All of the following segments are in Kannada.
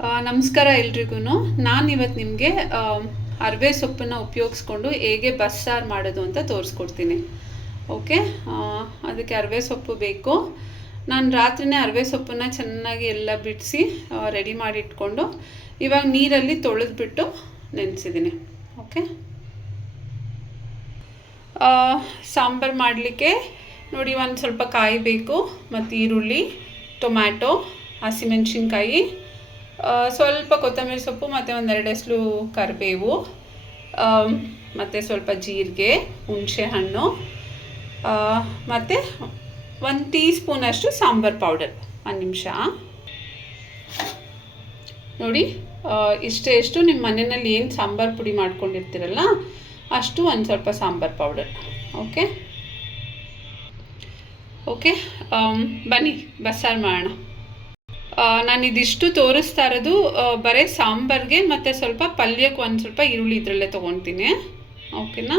ನಮಸ್ಕಾರ ಎಲ್ರಿಗೂ. ನಾನಿವತ್ತು ನಿಮಗೆ ಅರಿವೆ ಸೊಪ್ಪನ್ನು ಉಪಯೋಗಿಸ್ಕೊಂಡು ಹೇಗೆ ಬಸ್ಸಾರು ಮಾಡೋದು ಅಂತ ತೋರಿಸ್ಕೊಡ್ತೀನಿ. ಓಕೆ, ಅದಕ್ಕೆ ಅರಿವೆ ಸೊಪ್ಪು ಬೇಕು. ನಾನು ರಾತ್ರಿನೇ ಅರಿವೆ ಸೊಪ್ಪನ್ನು ಚೆನ್ನಾಗಿ ಎಲ್ಲ ಬಿಡಿಸಿ ರೆಡಿ ಮಾಡಿ ಇಟ್ಕೊಂಡು ಇವಾಗ ನೀರಲ್ಲಿ ತೊಳೆದ್ಬಿಟ್ಟು ನೆನೆಸಿದ್ದೀನಿ. ಓಕೆ, ಸಾಂಬಾರು ಮಾಡಲಿಕ್ಕೆ ನೋಡಿ ಒಂದು ಸ್ವಲ್ಪ ಕಾಯಿ ಬೇಕು, ಮತ್ತು ಈರುಳ್ಳಿ, ಟೊಮ್ಯಾಟೊ, ಹಸಿಮೆಣಸಿನ್ಕಾಯಿ, ಸ್ವಲ್ಪ ಕೊತ್ತಂಬರಿ ಸೊಪ್ಪು, ಮತ್ತು ಒಂದೆರಡು ಎಸ್ಲು ಕರಿಬೇವು, ಮತ್ತು ಸ್ವಲ್ಪ ಜೀರಿಗೆ, ಹುಣಸೆ ಹಣ್ಣು, ಮತ್ತು 1 ಟೀ ಸ್ಪೂನಷ್ಟು ಸಾಂಬಾರು ಪೌಡರ್. ಒಂದು ನಿಮಿಷ ನೋಡಿ, ಇಷ್ಟು ನಿಮ್ಮ ಮನೆಯಲ್ಲಿ ಏನು ಸಾಂಬಾರು ಪುಡಿ ಮಾಡ್ಕೊಂಡಿರ್ತೀರಲ್ಲ ಅಷ್ಟು ಒಂದು ಸ್ವಲ್ಪ ಸಾಂಬಾರು ಪೌಡರ್. ಓಕೆ ಓಕೆ ಬನ್ನಿ ಬಸ್ಸಾರು ಮಾಡೋಣ. ನಾನು ಇದಿಷ್ಟು ತೋರಿಸ್ತಾ ಇರೋದು ಬರೀ ಸಾಂಬಾರಿಗೆ, ಮತ್ತು ಸ್ವಲ್ಪ ಪಲ್ಯಕ್ಕೆ ಒಂದು ಸ್ವಲ್ಪ ಈರುಳ್ಳಿ ಇದರಲ್ಲೇ ತೊಗೊತೀನಿ. ಓಕೆನಾ?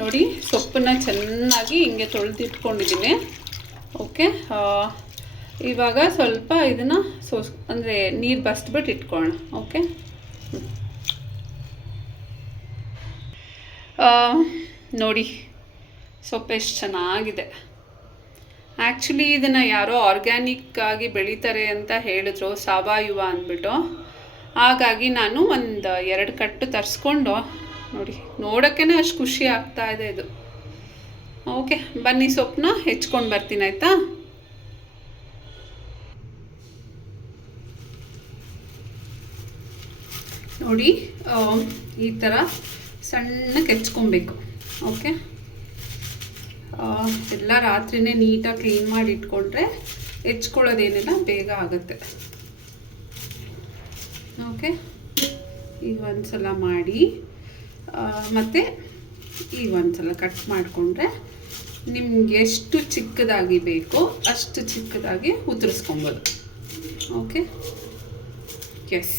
ನೋಡಿ, ಸೊಪ್ಪನ್ನು ಚೆನ್ನಾಗಿ ಹಿಂಗೆ ತೊಳೆದಿಟ್ಕೊಂಡಿದ್ದೀನಿ. ಓಕೆ, ಇವಾಗ ಸ್ವಲ್ಪ ಇದನ್ನು ಅಂದರೆ ನೀರು ಬಸ್ಬಿಟ್ಟು ಇಟ್ಕೊಳ್ಳೋಣ. ಓಕೆ, ನೋಡಿ ಸೊಪ್ಪು ಎಷ್ಟು ಚೆನ್ನಾಗಿದೆ. ಆ್ಯಕ್ಚುಲಿ ಇದನ್ನು ಯಾರೋ ಆರ್ಗ್ಯಾನಿಕ್ ಆಗಿ ಬೆಳೀತಾರೆ ಅಂತ ಹೇಳಿದ್ರು, ಸಾವಯವ ಅಂದ್ಬಿಟ್ಟು. ಹಾಗಾಗಿ ನಾನು ಒಂದು 2 ಕಟ್ಟು ತರಿಸ್ಕೊಂಡು, ನೋಡಿ ನೋಡೋಕ್ಕೇ ಅಷ್ಟು ಖುಷಿ ಆಗ್ತಾ ಇದೆ ಇದು. ಓಕೆ, ಬನ್ನಿ ಸೊಪ್ಪನ್ನ ಹೆಚ್ಕೊಂಡು ಬರ್ತೀನಿ, ಆಯಿತಾ? ನೋಡಿ, ಈ ಥರ ಸಣ್ಣಕ್ಕೆ ಹೆಚ್ಕೊಬೇಕು. ಓಕೆ, ಎಲ್ಲ ರಾತ್ರಿನೇ ನೀಟಾಗಿ ಕ್ಲೀನ್ ಮಾಡಿ ಇಟ್ಕೊಂಡ್ರೆ ಹೆಚ್ಕೊಳ್ಳೋದೇನಿಲ್ಲ, ಬೇಗ ಆಗುತ್ತೆ. ಓಕೆ, ಈಗ ಒಂದು ಸಲ ಮಾಡಿ ಮತ್ತು ಈಗ ಒಂದು ಸಲ ಕಟ್ ಮಾಡಿಕೊಂಡ್ರೆ ನಿಮ್ಗೆ ಎಷ್ಟು ಚಿಕ್ಕದಾಗಿ ಬೇಕೋ ಅಷ್ಟು ಚಿಕ್ಕದಾಗಿ ಉತ್ತರಿಸ್ಕೊಬೋದು. Okay, S.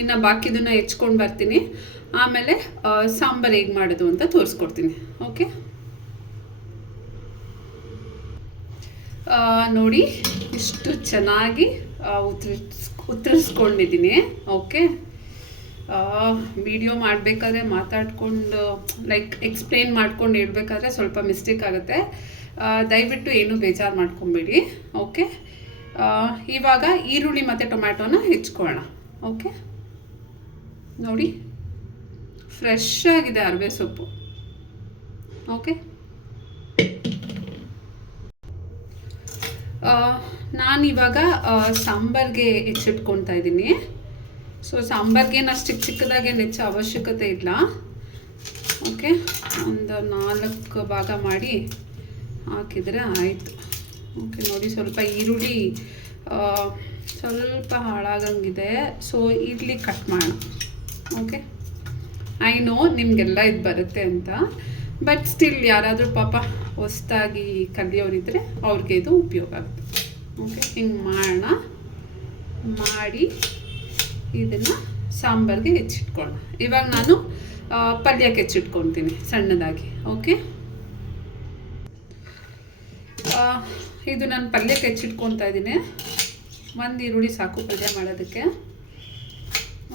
ಇನ್ನು ಬಾಕಿದನ್ನು ಹೆಚ್ಕೊಂಡು ಬರ್ತೀನಿ, ಆಮೇಲೆ ಸಾಂಬಾರು ಹೇಗೆ ಮಾಡೋದು ಅಂತ ತೋರಿಸ್ಕೊಡ್ತೀನಿ. ಓಕೆ, ನೋಡಿ ಇಷ್ಟು ಚೆನ್ನಾಗಿ ಉತ್ತರಿಸ್ಕೊಂಡಿದ್ದೀನಿ. ಓಕೆ, ವಿಡಿಯೋ ಮಾಡಬೇಕಾದ್ರೆ ಮಾತಾಡ್ಕೊಂಡು ಎಕ್ಸ್ಪ್ಲೇನ್ ಮಾಡ್ಕೊಂಡು ಇಡಬೇಕಾದ್ರೆ ಸ್ವಲ್ಪ ಮಿಸ್ಟೇಕ್ ಆಗುತ್ತೆ, ದಯವಿಟ್ಟು ಏನೂ ಬೇಜಾರು ಮಾಡ್ಕೊಬೇಡಿ. ಓಕೆ, ಇವಾಗ ಈರುಳ್ಳಿ ಮತ್ತು ಟೊಮ್ಯಾಟೋನ ಹೆಚ್ಕೊಳ್ಳೋಣ. ಓಕೆ, ನೋಡಿ ಫ್ರೆಶ್ ಆಗಿದೆ ಅರಿವೆ ಸೊಪ್ಪು. ಓಕೆ, ನಾನಿವಾಗ ಸಾಂಬಾರಿಗೆ ಹೆಚ್ಚಿಟ್ಕೊತಾ ಇದ್ದೀನಿ. ಸೊ ಸಾಂಬಾರ್ಗೇನು ಅಷ್ಟು ಚಿಕ್ಕದಾಗೇನು ಹೆಚ್ಚು ಅವಶ್ಯಕತೆ ಇಲ್ಲ. ಓಕೆ, ಒಂದು 4 ಭಾಗ ಮಾಡಿ ಹಾಕಿದರೆ ಆಯಿತು. ಓಕೆ, ನೋಡಿ ಸ್ವಲ್ಪ ಈರುಳ್ಳಿ ಸ್ವಲ್ಪ ಹಾಳಾಗಂಗಿದೆ, ಸೊ ಇಲ್ಲಿ ಕಟ್ ಮಾಡೋಣ. ಓಕೆ, ಐ ನೋ ನಿಮಗೆಲ್ಲ ಇದು ಬರುತ್ತೆ ಅಂತ, ಬಟ್ ಸ್ಟಿಲ್ ಯಾರಾದರೂ ಪಾಪ ಹೊಸ್ದಾಗಿ ಕಲಿಯೋರಿದ್ದರೆ ಅವ್ರಿಗೆ ಇದು ಉಪಯೋಗ ಆಗುತ್ತೆ. ಓಕೆ, ಹಿಂಗೆ ಮಾಡೋಣ. ಮಾಡಿ ಇದನ್ನು ಸಾಂಬಾರಿಗೆ ಹೆಚ್ಚಿಟ್ಕೊಳ್ಳೋಣ. ಇವಾಗ ನಾನು ಪಲ್ಯಕ್ಕೆ ಹೆಚ್ಚಿಟ್ಕೊತೀನಿ ಸಣ್ಣದಾಗಿ. ಓಕೆ, ಇದು ನಾನು ಪಲ್ಯಕ್ಕೆ ಹೆಚ್ಚಿಟ್ಕೊತಾ ಇದ್ದೀನಿ. 1 ಈರುಳ್ಳಿ ಸಾಕು ಪಲ್ಯ ಮಾಡೋದಕ್ಕೆ.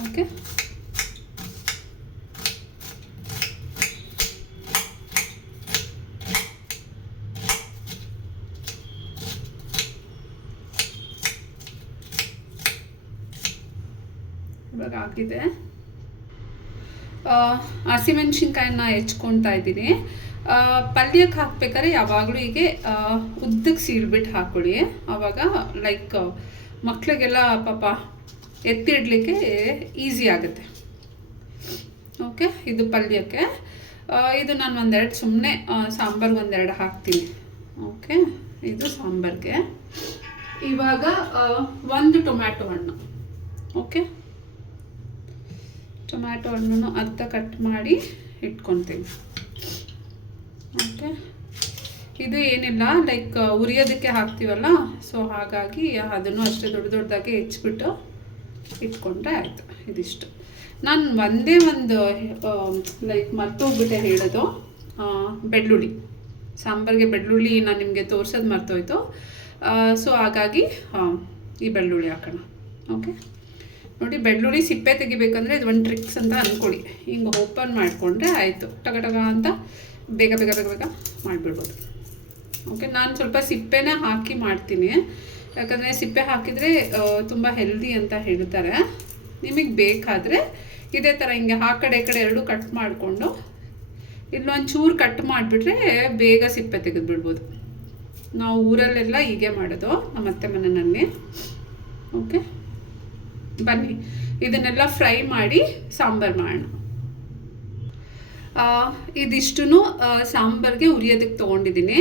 ಓಕೆ, ಇವಾಗ ಹಾಕಿದೆ. ಹಸಿಮೆಣ್ಸಿನ್ಕಾಯನ್ನ ಹೆಚ್ಕೊತಾ ಇದ್ದೀನಿ. ಪಲ್ಯಕ್ಕೆ ಹಾಕ್ಬೇಕಾದ್ರೆ ಯಾವಾಗಲೂ ಹೀಗೆ ಉದ್ದಕ್ಕೆ ಸೀಳ್ಬಿಟ್ಟು ಹಾಕ್ಕೊಳ್ಳಿ. ಆವಾಗ ಮಕ್ಕಳಿಗೆಲ್ಲ ಪಾಪ ಎತ್ತಿಡಲಿಕ್ಕೆ ಈಸಿ ಆಗುತ್ತೆ. ಓಕೆ, ಇದು ಪಲ್ಯಕ್ಕೆ. ಇದು ನಾನು ಒಂದೆರಡು ಸುಮ್ಮನೆ ಸಾಂಬಾರ್ಗೆ ಒಂದೆರಡು ಹಾಕ್ತೀನಿ. ಓಕೆ, ಇದು ಸಾಂಬಾರ್ಗೆ. ಇವಾಗ 1 ಟೊಮ್ಯಾಟೊ ಹಣ್ಣು. ಓಕೆ, ಟೊಮ್ಯಾಟೊ ಹಣ್ಣನ್ನು ಅರ್ಧ ಕಟ್ ಮಾಡಿ ಇಟ್ಕೊತೀನಿ. ಓಕೆ, ಇದು ಏನಿಲ್ಲ ಉರಿಯೋದಕ್ಕೆ ಹಾಕ್ತೀವಲ್ಲ, ಸೊ ಹಾಗಾಗಿ ಅದನ್ನು ಅಷ್ಟೇ ದೊಡ್ಡದಾಗಿ ಹೆಚ್ಚಿಬಿಟ್ಟು ಇಟ್ಕೊಂಡ್ರೆ ಆಯಿತು. ಇದಿಷ್ಟು ನಾನು ಒಂದೇ ಒಂದು ಮರ್ತೋಗ್ಬಿಟ್ಟೆ ಹೇಳೋದು, ಬೆಳ್ಳುಳ್ಳಿ ಸಾಂಬಾರಿಗೆ ಬೆಳ್ಳುಳ್ಳಿ ನಾನು ನಿಮಗೆ ತೋರ್ಸೋದು ಮರ್ತೋಯ್ತು. ಸೊ ಹಾಗಾಗಿ ಈ ಬೆಳ್ಳುಳ್ಳಿ ಹಾಕೋಣ. ಓಕೆ, ನೋಡಿ ಬೆಳ್ಳುಳ್ಳಿ ಸಿಪ್ಪೆ ತೆಗಿಬೇಕಂದ್ರೆ ಇದು ಒಂದು ಟ್ರಿಕ್ಸ್ ಅಂತ ಅಂದ್ಕೊಳ್ಳಿ. ಹಿಂಗೆ ಓಪನ್ ಮಾಡಿಕೊಂಡ್ರೆ ಆಯಿತು, ಟಗ ಅಂತ ಬೇಗ ಬೇಗ ಬೇಗ ಬೇಗ ಮಾಡಿಬಿಡ್ಬೋದು. ಓಕೆ, ನಾನು ಸ್ವಲ್ಪ ಸಿಪ್ಪೆನ ಹಾಕಿ ಮಾಡ್ತೀನಿ, ಯಾಕಂದರೆ ಸಿಪ್ಪೆ ಹಾಕಿದರೆ ತುಂಬ ಹೆಲ್ದಿ ಅಂತ ಹೇಳ್ತಾರೆ. ನಿಮಗೆ ಬೇಕಾದರೆ ಇದೇ ಥರ ಹಿಂಗೆ ಆ ಕಡೆ ಈ ಕಡೆ ಎರಡು ಕಟ್ ಮಾಡಿಕೊಂಡು ಇಲ್ಲೊಂದು ಚೂರು ಕಟ್ ಮಾಡಿಬಿಟ್ರೆ ಬೇಗ ಸಿಪ್ಪೆ ತೆಗೆದುಬಿಡ್ಬೋದು. ನಾವು ಊರಲ್ಲೆಲ್ಲ ಹೀಗೆ ಮಾಡೋದು, ನಮ್ಮ ಅತ್ತೆ ಮನೆಯಲ್ಲಿ. ಓಕೆ, ಬನ್ನಿ ಇದನ್ನೆಲ್ಲ ಫ್ರೈ ಮಾಡಿ ಸಾಂಬಾರು ಮಾಡೋಣ. ಇದಿಷ್ಟು ಸಾಂಬಾರಿಗೆ ಉರಿಯೋದಕ್ಕೆ ತೊಗೊಂಡಿದ್ದೀನಿ.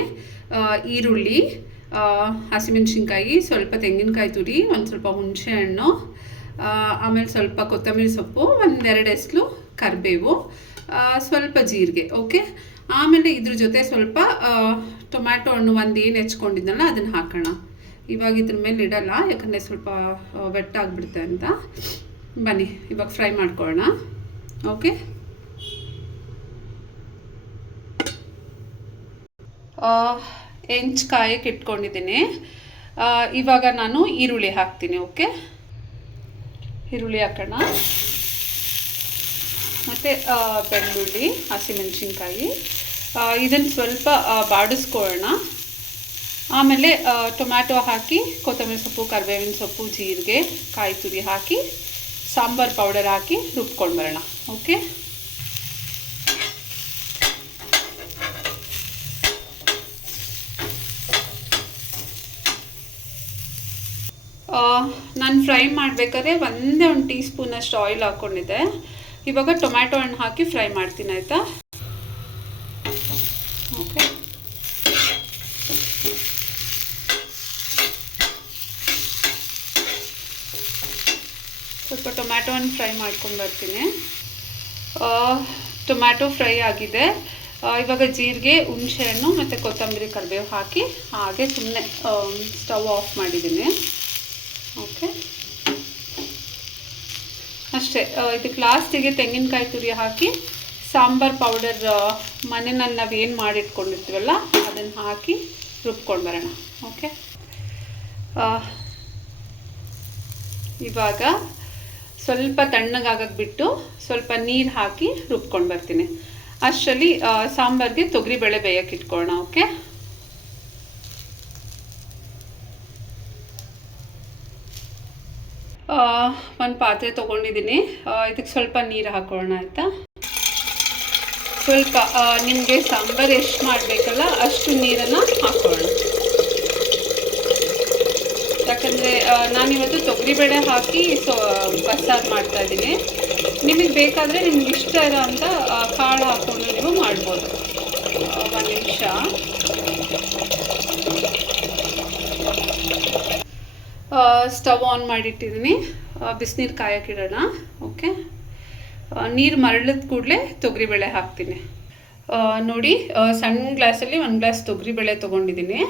ಈರುಳ್ಳಿ, ಹಸಿಮೆಣಸಿನ್ಕಾಯಿ, ಸ್ವಲ್ಪ ತೆಂಗಿನಕಾಯಿ ತುರಿ, ಒಂದು ಸ್ವಲ್ಪ ಹುಣಸೆ ಹಣ್ಣು, ಆಮೇಲೆ ಸ್ವಲ್ಪ ಕೊತ್ತಂಬರಿ ಸೊಪ್ಪು, ಒಂದೆರಡು ಎಸ್ಲು ಕರಿಬೇವು, ಸ್ವಲ್ಪ ಜೀರಿಗೆ. ಓಕೆ, ಆಮೇಲೆ ಇದ್ರ ಜೊತೆ ಸ್ವಲ್ಪ ಟೊಮ್ಯಾಟೊ ಹಣ್ಣು ಒಂದು ಏನು ಹೆಚ್ಕೊಂಡಿದ್ನಲ್ಲ ಅದನ್ನು ಹಾಕೋಣ. ಇವಾಗ ಇದ್ರ ಮೇಲೆ ಇಡಲ್ಲ, ಯಾಕಂದರೆ ಸ್ವಲ್ಪ ವೆಟ್ಟಾಗಿಬಿಡುತ್ತೆ ಅಂತ. ಬನ್ನಿ ಇವಾಗ ಫ್ರೈ ಮಾಡ್ಕೊಳ್ಳೋಣ. ಓಕೆ, ಹೆಂಚು ಕಾಯಕ್ಕೆ ಇಟ್ಕೊಂಡಿದ್ದೀನಿ. ಇವಾಗ ನಾನು ಈರುಳ್ಳಿ ಹಾಕ್ತೀನಿ. ಓಕೆ, ಈರುಳ್ಳಿ ಹಾಕೋಣ, ಮತ್ತು ಬೆಳ್ಳುಳ್ಳಿ, ಹಸಿಮೆಣಸಿನ್ಕಾಯಿ, ಇದನ್ನು ಸ್ವಲ್ಪ ಬಾಡಿಸ್ಕೊಳ್ಳೋಣ. ಆಮೇಲೆ ಟೊಮ್ಯಾಟೊ ಹಾಕಿ, ಕೊತ್ತಂಬರಿ ಸೊಪ್ಪು, ಕರಿಬೇವಿನ ಸೊಪ್ಪು, ಜೀರಿಗೆ, ಕಾಯಿ ತುರಿ ಹಾಕಿ, ಸಾಂಬಾರು ಪೌಡರ್ ಹಾಕಿ ರುಬ್ಕೊಂಡು ಬರೋಣ. ಓಕೆ, ನಾನು ಫ್ರೈ ಮಾಡಬೇಕಾದ್ರೆ ಒಂದೇ ಒಂದು ಟೀ ಸ್ಪೂನಷ್ಟು ಆಯಿಲ್ ಹಾಕ್ಕೊಂಡಿದ್ದೆ. ಇವಾಗ ಟೊಮ್ಯಾಟೊ ಹಣ್ಣು ಹಾಕಿ ಫ್ರೈ ಮಾಡ್ತೀನಿ, ಆಯಿತಾ? ಓಕೆ, ಸ್ವಲ್ಪ ಟೊಮ್ಯಾಟೊ ಹಣ್ಣು ಫ್ರೈ ಮಾಡ್ಕೊಂಡು ಬರ್ತೀನಿ. ಟೊಮ್ಯಾಟೊ ಫ್ರೈ ಆಗಿದೆ. ಇವಾಗ ಜೀರಿಗೆ, ಹುಣಸೆ ಹಣ್ಣು ಮತ್ತು ಕೊತ್ತಂಬರಿ, ಕರಿಬೇವು ಹಾಕಿ ಹಾಗೆ ಸುಮ್ಮನೆ ಸ್ಟವ್ ಆಫ್ ಮಾಡಿದ್ದೀನಿ. ಓಕೆ, ಅಷ್ಟೇ. ಇದಕ್ಕೆ ಲಾಸ್ಟಿಗೆ ತೆಂಗಿನಕಾಯಿ ತುರಿ ಹಾಕಿ ಸಾಂಬಾರು ಪೌಡರ್ ಮನೆಯಲ್ಲಿ ನಾವೇನು ಮಾಡಿಟ್ಕೊಂಡಿರ್ತೀವಲ್ಲ ಅದನ್ನು ಹಾಕಿ ರುಬ್ಕೊಂಡು ಬರೋಣ. ಓಕೆ, ಇವಾಗ ಸ್ವಲ್ಪ ತಣ್ಣಗಾಗಕ್ಕೆ ಬಿಟ್ಟು ಸ್ವಲ್ಪ ನೀರು ಹಾಕಿ ರುಬ್ಕೊಂಡು ಬರ್ತೀನಿ. ಅಷ್ಟರಲ್ಲಿ ಸಾಂಬಾರಿಗೆ ತೊಗರಿಬೇಳೆ ಬೇಯಕ್ಕೆ ಇಟ್ಕೊಳ್ಳೋಣ. ಓಕೆ, ಒಂದು ಪಾತ್ರೆ ತೊಗೊಂಡಿದ್ದೀನಿ. ಇದಕ್ಕೆ ಸ್ವಲ್ಪ ನೀರು ಹಾಕೊಳ್ಳೋಣ, ಆಯಿತಾ? ಸ್ವಲ್ಪ ನಿಮಗೆ ಸಾಂಬಾರು ಎಷ್ಟು ಮಾಡಬೇಕಲ್ಲ ಅಷ್ಟು ನೀರನ್ನು ಹಾಕೊಳ್ಳೋಣ. ಯಾಕಂದರೆ ನಾನಿವತ್ತು ತೊಗರಿಬೇಳೆ ಹಾಕಿ ಬಸ್ಸಾರು ಮಾಡ್ತಾಯಿದ್ದೀನಿ. ನಿಮಗೆ ಬೇಕಾದರೆ ನಿಮ್ಗೆ ಇಷ್ಟ ಇರೋ ಅಂಥ ಕಾಳು ಹಾಕ್ಕೊಂಡು ನೀವು ಮಾಡ್ಬೋದು. ಒಂದು ನಿಮಿಷ. ಸ್ಟವ್ ಆನ್ ಮಾಡಿಟ್ಟಿದ್ದೀನಿ. ಬಿಸಿನೀರು ಕಾಯಕ್ಕಿಡೋಣ. ಓಕೆ, ನೀರು ಮರಳಿದ ಕೂಡಲೇ ತೊಗರಿಬೇಳೆ ಹಾಕ್ತೀನಿ. ನೋಡಿ, ಸಣ್ಣ ಗ್ಲಾಸಲ್ಲಿ 1 ಗ್ಲಾಸ್ ತೊಗರಿಬೇಳೆ ತೊಗೊಂಡಿದ್ದೀನಿ.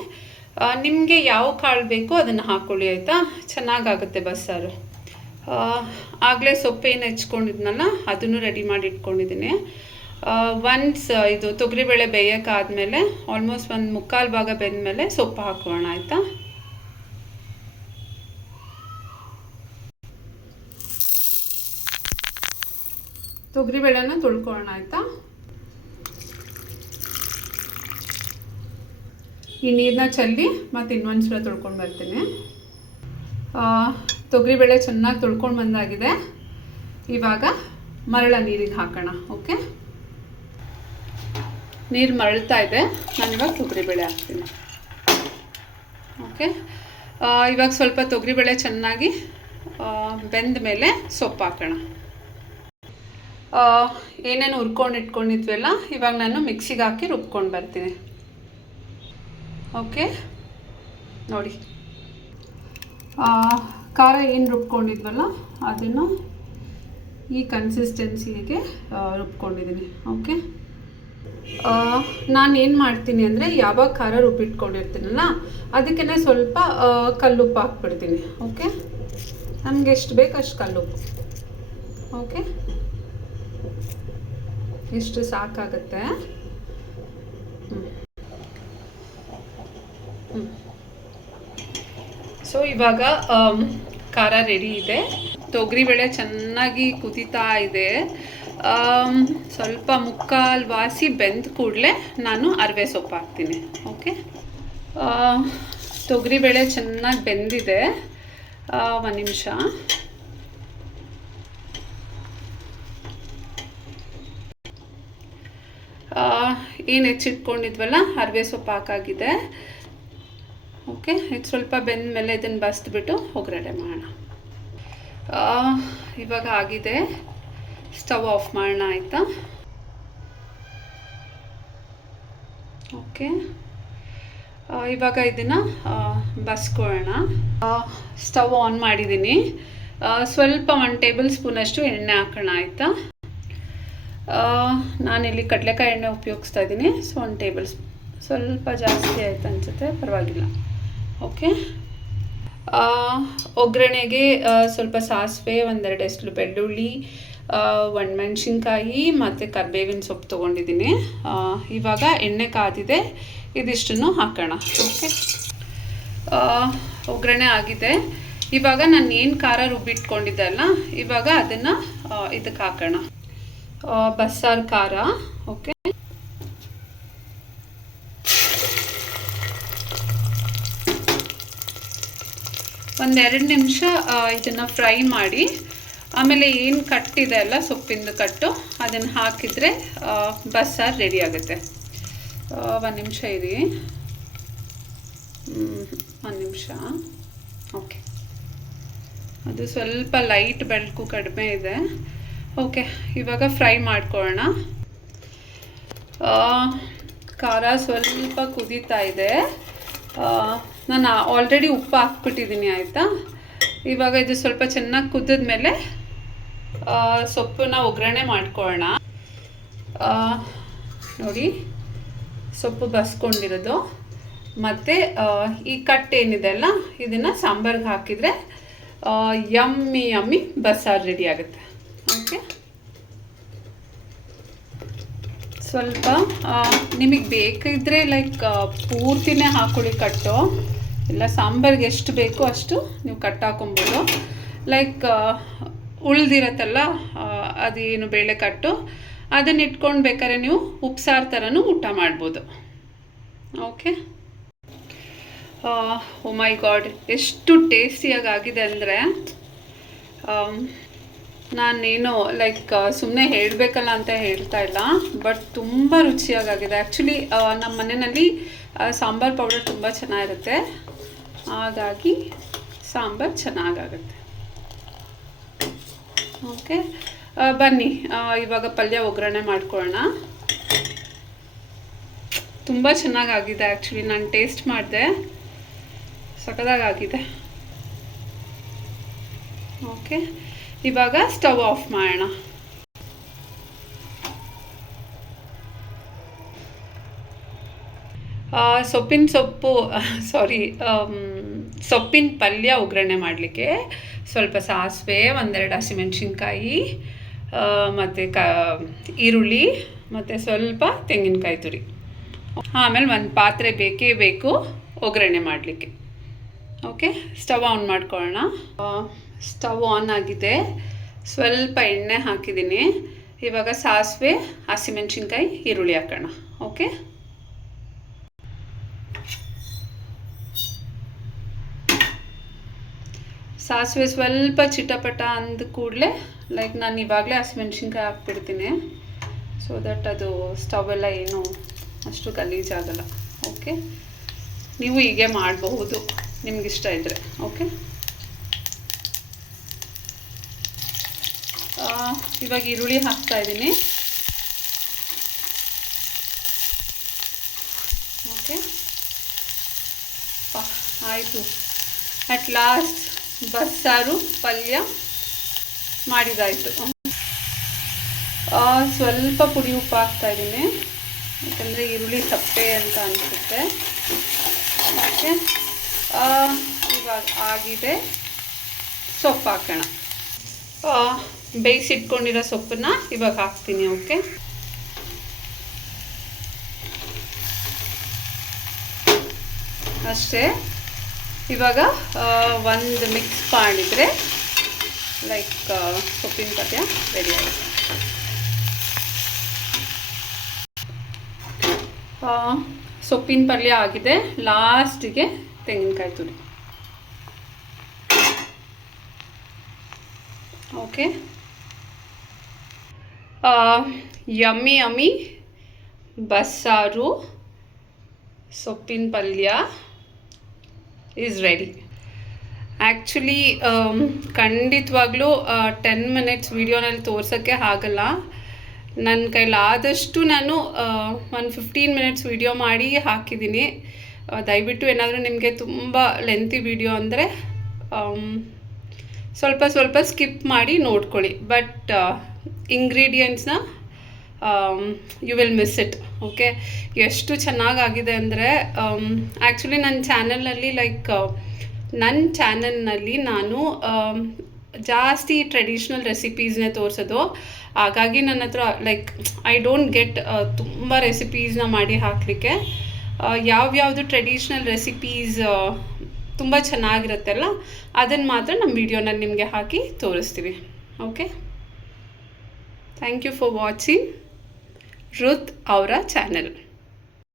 ನಿಮಗೆ ಯಾವ ಕಾಳು ಬೇಕೋ ಅದನ್ನು ಹಾಕ್ಕೊಳ್ಳಿ, ಆಯಿತಾ? ಚೆನ್ನಾಗಾಗುತ್ತೆ ಬಸ್ಸಾರು. ಆಗಲೇ ಸೊಪ್ಪೇನು ಹೆಚ್ಕೊಂಡಿದ್ನಲ್ಲ ಅದನ್ನು ರೆಡಿ ಮಾಡಿ ಇಟ್ಕೊಂಡಿದ್ದೀನಿ. ಒನ್ಸ್ ಇದು ತೊಗರಿಬೇಳೆ ಬೇಯೋಕ್ಕಾದ್ಮೇಲೆ ಆಲ್ಮೋಸ್ಟ್ ಒಂದು 3/4 ಭಾಗ ಬೆಂದಮೇಲೆ ಸೊಪ್ಪು ಹಾಕೋಣ, ಆಯಿತಾ? ತೊಗರಿಬೇಳೆನ ತೊಳ್ಕೊಳ್ಳೋಣ, ಆಯಿತಾ? ಈ ನೀರನ್ನ ಚೆಲ್ಲಿ ಮತ್ತು ಇನ್ನೊಂದು ಸಲ ತೊಳ್ಕೊಂಡು ಬರ್ತೀನಿ. ತೊಗರಿಬೇಳೆ ಚೆನ್ನಾಗಿ ತೊಳ್ಕೊಂಡು ಬಂದಾಗಿದೆ. ಇವಾಗ ಮರಳ ನೀರಿಗೆ ಹಾಕೋಣ. ಓಕೆ, ನೀರು ಮರಳ್ತಾ ಇದೆ. ನಾನಿವಾಗ ತೊಗರಿಬೇಳೆ ಹಾಕ್ತೀನಿ. ಓಕೆ, ಇವಾಗ ಸ್ವಲ್ಪ ತೊಗರಿಬೇಳೆ ಚೆನ್ನಾಗಿ ಬೆಂದ ಮೇಲೆ ಸೊಪ್ಪು ಹಾಕೋಣ. ಏನೇನು ಹುರ್ಕೊಂಡು ಇಟ್ಕೊಂಡಿದ್ವಲ್ಲ ಇವಾಗ ನಾನು ಮಿಕ್ಸಿಗೆ ಹಾಕಿ ರುಬ್ಕೊಂಡು ಬರ್ತೀನಿ. ಓಕೆ, ನೋಡಿ ಖಾರ ಏನು ರುಬ್ಕೊಂಡಿದ್ವಲ್ಲ ಅದನ್ನು ಈ ಕನ್ಸಿಸ್ಟೆನ್ಸಿಗೆ ರುಬ್ಕೊಂಡಿದ್ದೀನಿ. ಓಕೆ, ನಾನು ಏನು ಮಾಡ್ತೀನಿ ಅಂದರೆ ಯಾವಾಗ ಖಾರ ರುಬ್ಬಿಟ್ಕೊಂಡಿರ್ತೀನಲ್ಲ ಅದಕ್ಕೆ ಸ್ವಲ್ಪ ಕಲ್ಲುಪ್ಪು ಹಾಕ್ಬಿಡ್ತೀನಿ. ಓಕೆ, ನಮಗೆ ಎಷ್ಟು ಬೇಕು ಅಷ್ಟು ಕಲ್ಲುಪ್ಪು. ಓಕೆ, ಇಷ್ಟು ಸಾಕಾಗುತ್ತೆ. ಸೊ ಇವಾಗ ಖಾರ ರೆಡಿ ಇದೆ. ತೊಗರಿಬೇಳೆ ಚೆನ್ನಾಗಿ ಕುದೀತಾ ಇದೆ. ಸ್ವಲ್ಪ ಮುಕ್ಕಾಲು ವಾಸಿ ಬೆಂದ ಕೂಡಲೇ ನಾನು ಅರಿವೆ ಸೊಪ್ಪು ಹಾಕ್ತೀನಿ. ಓಕೆ, ತೊಗರಿಬೇಳೆ ಚೆನ್ನಾಗಿ ಬೆಂದಿದೆ. ಒಂದು ನಿಮಿಷ. ಏನು ಹೆಚ್ಚಿಟ್ಕೊಂಡಿದ್ವಲ್ಲ ಅರಿವೆ ಸೊಪ್ಪು ಹಾಕಾಗಿದೆ. ಓಕೆ, ಇದು ಸ್ವಲ್ಪ ಬೆಂದ ಮೇಲೆ ಇದನ್ನು ಬಸ್ಬಿಟ್ಟು ಒಗ್ಗರಣೆ ಮಾಡೋಣ. ಇವಾಗ ಆಗಿದೆ, ಸ್ಟವ್ ಆಫ್ ಮಾಡೋಣ ಆಯಿತಾ. ಓಕೆ, ಇವಾಗ ಇದನ್ನು ಬಸ್ಕೊಳ್ಳೋಣ. ಸ್ಟವ್ ಆನ್ ಮಾಡಿದ್ದೀನಿ. ಸ್ವಲ್ಪ 1 ಟೇಬಲ್ ಸ್ಪೂನಷ್ಟು ಎಣ್ಣೆ ಹಾಕೋಣ ಆಯಿತಾ. ನಾನಿಲ್ಲಿ ಕಡಲೆಕಾಯಿ ಎಣ್ಣೆ ಉಪಯೋಗಿಸ್ತಾ ಇದ್ದೀನಿ. ಸೊ 1 ಟೇಬಲ್ ಸ್ಪೂನ್, ಸ್ವಲ್ಪ ಜಾಸ್ತಿ ಆಯ್ತು ಅನಿಸುತ್ತೆ, ಪರವಾಗಿಲ್ಲ. ಓಕೆ, ಒಗ್ಗರಣೆಗೆ ಸ್ವಲ್ಪ ಸಾಸಿವೆ, 1-2 ಎಸ್ಳು ಬೆಳ್ಳುಳ್ಳಿ, ಒಣಮೆಣ್ಸಿನ್ಕಾಯಿ ಮತ್ತು ಕರಿಬೇವಿನ ಸೊಪ್ಪು ತೊಗೊಂಡಿದ್ದೀನಿ. ಇವಾಗ ಎಣ್ಣೆ ಕಾದಿದೆ, ಇದಿಷ್ಟನ್ನು ಹಾಕೋಣ. ಓಕೆ, ಒಗ್ಗರಣೆ ಆಗಿದೆ. ಇವಾಗ ನಾನು ಏನು ಖಾರ ರುಬ್ಬಿಟ್ಕೊಂಡಿದ್ದೆ ಅಲ್ಲ, ಇವಾಗ ಅದನ್ನು ಇದಕ್ಕೆ ಹಾಕೋಣ. ಬಸ್ಸಾರು ಖಾರ. ಓಕೆ, ಒಂದು 2 ನಿಮಿಷ ಇದನ್ನು ಫ್ರೈ ಮಾಡಿ, ಆಮೇಲೆ ಏನು ಕಟ್ಟಿದೆ ಅಲ್ಲ ಸೊಪ್ಪಿಂದು ಕಟ್ಟು, ಅದನ್ನು ಹಾಕಿದರೆ ಬಸ್ಸಾರು ರೆಡಿ ಆಗುತ್ತೆ. 1 ನಿಮಿಷ ಇರಿ, 1 ನಿಮಿಷ. ಓಕೆ, ಅದು ಸ್ವಲ್ಪ ಲೈಟ್ ಬೆಳಕು ಕಡಿಮೆ ಇದೆ. ಓಕೆ, ಇವಾಗ ಫ್ರೈ ಮಾಡ್ಕೊಳ್ಳೋಣ. ಖಾರ ಸ್ವಲ್ಪ ಕುದೀತಾ ಇದೆ. ನಾನು ಆಲ್ರೆಡಿ ಉಪ್ಪು ಹಾಕ್ಬಿಟ್ಟಿದ್ದೀನಿ ಆಯಿತಾ. ಇವಾಗ ಇದು ಸ್ವಲ್ಪ ಚೆನ್ನಾಗಿ ಕುದಿದ್ಮೇಲೆ ಸೊಪ್ಪನ್ನ ಒಗ್ಗರಣೆ ಮಾಡ್ಕೊಳ್ಳೋಣ. ನೋಡಿ, ಸೊಪ್ಪು ಬಸ್ಕೊಂಡಿರೋದು ಮತ್ತು ಈ ಕಟ್ ಏನಿದೆ ಅಲ್ಲ, ಇದನ್ನು ಸಾಂಬಾರ್ಗೆ ಹಾಕಿದರೆ ಯಮ್ಮಿ ಯಮ್ಮಿ ಬಸ್ಸಾರು ರೆಡಿ ಆಗುತ್ತೆ. ಓಕೆ, ಸ್ವಲ್ಪ ನಿಮಗೆ ಬೇಕಿದ್ದರೆ ಲೈಕ್ ಪೂರ್ತಿನೇ ಹಾಕೊಳ್ಳಿ ಕಟ್ಟು, ಇಲ್ಲ ಸಾಂಬಾರ್ಗೆ ಎಷ್ಟು ಬೇಕೋ ಅಷ್ಟು ನೀವು ಕಟ್ ಹಾಕೊಬೋದು. ಲೈಕ್ ಉಳ್ದಿರತ್ತಲ್ಲ ಅದೇನು ಬೇಳೆ ಕಟ್ಟು, ಅದನ್ನ ಇಟ್ಕೊಂಡು ಬೇಕಾದ್ರೆ ನೀವು ಉಪ್ಸಾರು ಥರನೂ ಊಟ ಮಾಡ್ಬೋದು. ಓಕೆ, ಓ ಮೈ ಗಾಡ್, ಎಷ್ಟು ಟೇಸ್ಟಿಯಾಗಿ ಆಗಿದೆ ಅಂದರೆ ನಾನೇನು ಲೈಕ್ ಸುಮ್ಮನೆ ಹೇಳಬೇಕಲ್ಲ ಅಂತ ಹೇಳ್ತಾ ಇಲ್ಲ, ಬಟ್ ತುಂಬ ರುಚಿಯಾಗಿದೆ. ಆ್ಯಕ್ಚುಲಿ ನಮ್ಮ ಮನೆಯಲ್ಲಿ ಸಾಂಬಾರು ಪೌಡರ್ ತುಂಬ ಚೆನ್ನಾಗಿರುತ್ತೆ, ಹಾಗಾಗಿ ಸಾಂಬಾರು ಚೆನ್ನಾಗಾಗುತ್ತೆ. ಓಕೆ, ಬನ್ನಿ ಇವಾಗ ಪಲ್ಯ ಒಗ್ಗರಣೆ ಮಾಡ್ಕೊಳ್ಳೋಣ. ತುಂಬ ಚೆನ್ನಾಗಾಗಿದೆ. ಆ್ಯಕ್ಚುಲಿ ನಾನು ಟೇಸ್ಟ್ ಮಾಡಿದೆ, ಸಖತ್ತಾಗಿದೆ. ಓಕೆ, ಇವಾಗ ಸ್ಟವ್ ಆಫ್ ಮಾಡೋಣ. ಸೊಪ್ಪಿನ ಪಲ್ಯ ಒಗ್ಗರಣೆ ಮಾಡಲಿಕ್ಕೆ ಸ್ವಲ್ಪ ಸಾಸಿವೆ, 1-2 ಹಸಿಮೆಣ್ಸಿನ್ಕಾಯಿ, ಮತ್ತು ಈರುಳ್ಳಿ, ಮತ್ತು ಸ್ವಲ್ಪ ತೆಂಗಿನಕಾಯಿ ತುರಿ. ಆಮೇಲೆ ಒಂದು ಪಾತ್ರೆ ಬೇಕೇ ಬೇಕು ಒಗ್ಗರಣೆ ಮಾಡಲಿಕ್ಕೆ. ಓಕೆ, ಸ್ಟವ್ ಆನ್ ಮಾಡ್ಕೊಳ್ಳೋಣ. ಸ್ಟವ್ ಆನ್ ಆಗಿದೆ. ಸ್ವಲ್ಪ ಎಣ್ಣೆ ಹಾಕಿದ್ದೀನಿ. ಇವಾಗ ಸಾಸಿವೆ, ಹಸಿಮೆಣ್ಸಿನ್ಕಾಯಿ, ಈರುಳ್ಳಿ ಹಾಕೋಣ. ಓಕೆ, ಸಾಸಿವೆ ಸ್ವಲ್ಪ ಚಿಟಪಟ ಅಂದ ಕೂಡಲೇ ಲೈಕ್ ನಾನು ಇವಾಗಲೇ ಹಸಿಮೆಣ್ಸಿನ್ಕಾಯಿ ಹಾಕ್ಬಿಡ್ತೀನಿ, ಸೊ ದಟ್ ಅದು ಸ್ಟವ್ ಎಲ್ಲ ಏನು ಅಷ್ಟು ಗಲೀಜಾಗಲ್ಲ. ಓಕೆ, ನೀವು ಹೀಗೆ ಮಾಡಬಹುದು ನಿಮಗಿಷ್ಟ ಇದ್ದರೆ. ಓಕೆ, ಇವಾಗ ಈರುಳ್ಳಿ ಹಾಕ್ತಾ ಇದ್ದೀನಿ. ಓಕೆ, ಆಯಿತು, ಅಟ್ ಲಾಸ್ಟ್ ಬಸ್ಸಾರು ಪಲ್ಯ ಮಾಡಿದಾಯಿತು. ಸ್ವಲ್ಪ ಪುಡಿ ಉಪ್ಪು ಹಾಕ್ತಾಯಿದ್ದೀನಿ, ಯಾಕಂದರೆ ಈರುಳ್ಳಿ ಸಪ್ಪೆ ಅಂತ ಅನಿಸುತ್ತೆ. ಓಕೆ, ಇವಾಗ ಆಗಿದೆ. ಸೊಪ್ಪು ಹಾಕೋಣ. ಬೇಯಿಸಿಟ್ಕೊಂಡಿರೋ ಸೊಪ್ಪನ್ನ ಇವಾಗ ಹಾಕ್ತೀನಿ. ಓಕೆ, ಅಷ್ಟೇ. ಇವಾಗ ಒಂದು ಮಿಕ್ಸ್ ಮಾಡಿದರೆ ಲೈಕ್ ಸೊಪ್ಪಿನ ಪಲ್ಯ ರೆಡಿ ಆಗುತ್ತೆ. ಸೊಪ್ಪಿನ ಪಲ್ಯ ಆಗಿದೆ. ಲಾಸ್ಟಿಗೆ ತೆಂಗಿನಕಾಯಿ ತುರಿ. ಓಕೆ, ಯಮ್ಮಿ ಯಮ್ಮಿ ಬಸ್ಸಾರು ಸೊಪ್ಪಿನ ಪಲ್ಯ ಈಸ್ ರೆಡಿ. ಆ್ಯಕ್ಚುಲಿ ಖಂಡಿತವಾಗ್ಲೂ 10 ಮಿನಿಟ್ಸ್ ವೀಡಿಯೋನಲ್ಲಿ ತೋರ್ಸೋಕ್ಕೆ ಆಗಲ್ಲ. ನನ್ನ ಕೈಲಾದಷ್ಟು ನಾನು 15 ಮಿನಿಟ್ಸ್ ವೀಡಿಯೋ ಮಾಡಿ ಹಾಕಿದ್ದೀನಿ. ದಯವಿಟ್ಟು ಏನಾದರೂ ನಿಮಗೆ ತುಂಬ ಲೆಂತಿ ವೀಡಿಯೋ ಅಂದರೆ ಸ್ವಲ್ಪ ಸ್ಕಿಪ್ ಮಾಡಿ ನೋಡ್ಕೊಳ್ಳಿ. ಬಟ್ ಇಂಗ್ರೀಡಿಯೆಂಟ್ಸ್ನ you will miss it. Okay, ಎಷ್ಟು ಚೆನ್ನಾಗಾಗಿದೆ ಅಂದರೆ ಆ್ಯಕ್ಚುಲಿ ನನ್ನ ಚಾನಲ್ನಲ್ಲಿ ನಾನು ಜಾಸ್ತಿ ಟ್ರೆಡಿಷ್ನಲ್ ರೆಸಿಪೀಸ್ನೇ ತೋರಿಸೋದು. ಹಾಗಾಗಿ ನನ್ನ ಹತ್ರ ಲೈಕ್ ಐ ಡೋಂಟ್ ಗೆಟ್ ತುಂಬ ರೆಸಿಪೀಸ್ನ ಮಾಡಿ ಹಾಕಲಿಕ್ಕೆ. ಯಾವ್ಯಾವುದು ಟ್ರೆಡಿಷ್ನಲ್ ರೆಸಿಪೀಸ್ ತುಂಬ ಚೆನ್ನಾಗಿರುತ್ತಲ್ಲ ಅದನ್ನು ಮಾತ್ರ ನಮ್ಮ ವೀಡಿಯೋನಲ್ಲಿ ನಿಮಗೆ ಹಾಕಿ ತೋರಿಸ್ತೀವಿ. Okay, thank you for watching Ruth ಅವರ ಚಾನೆಲ್.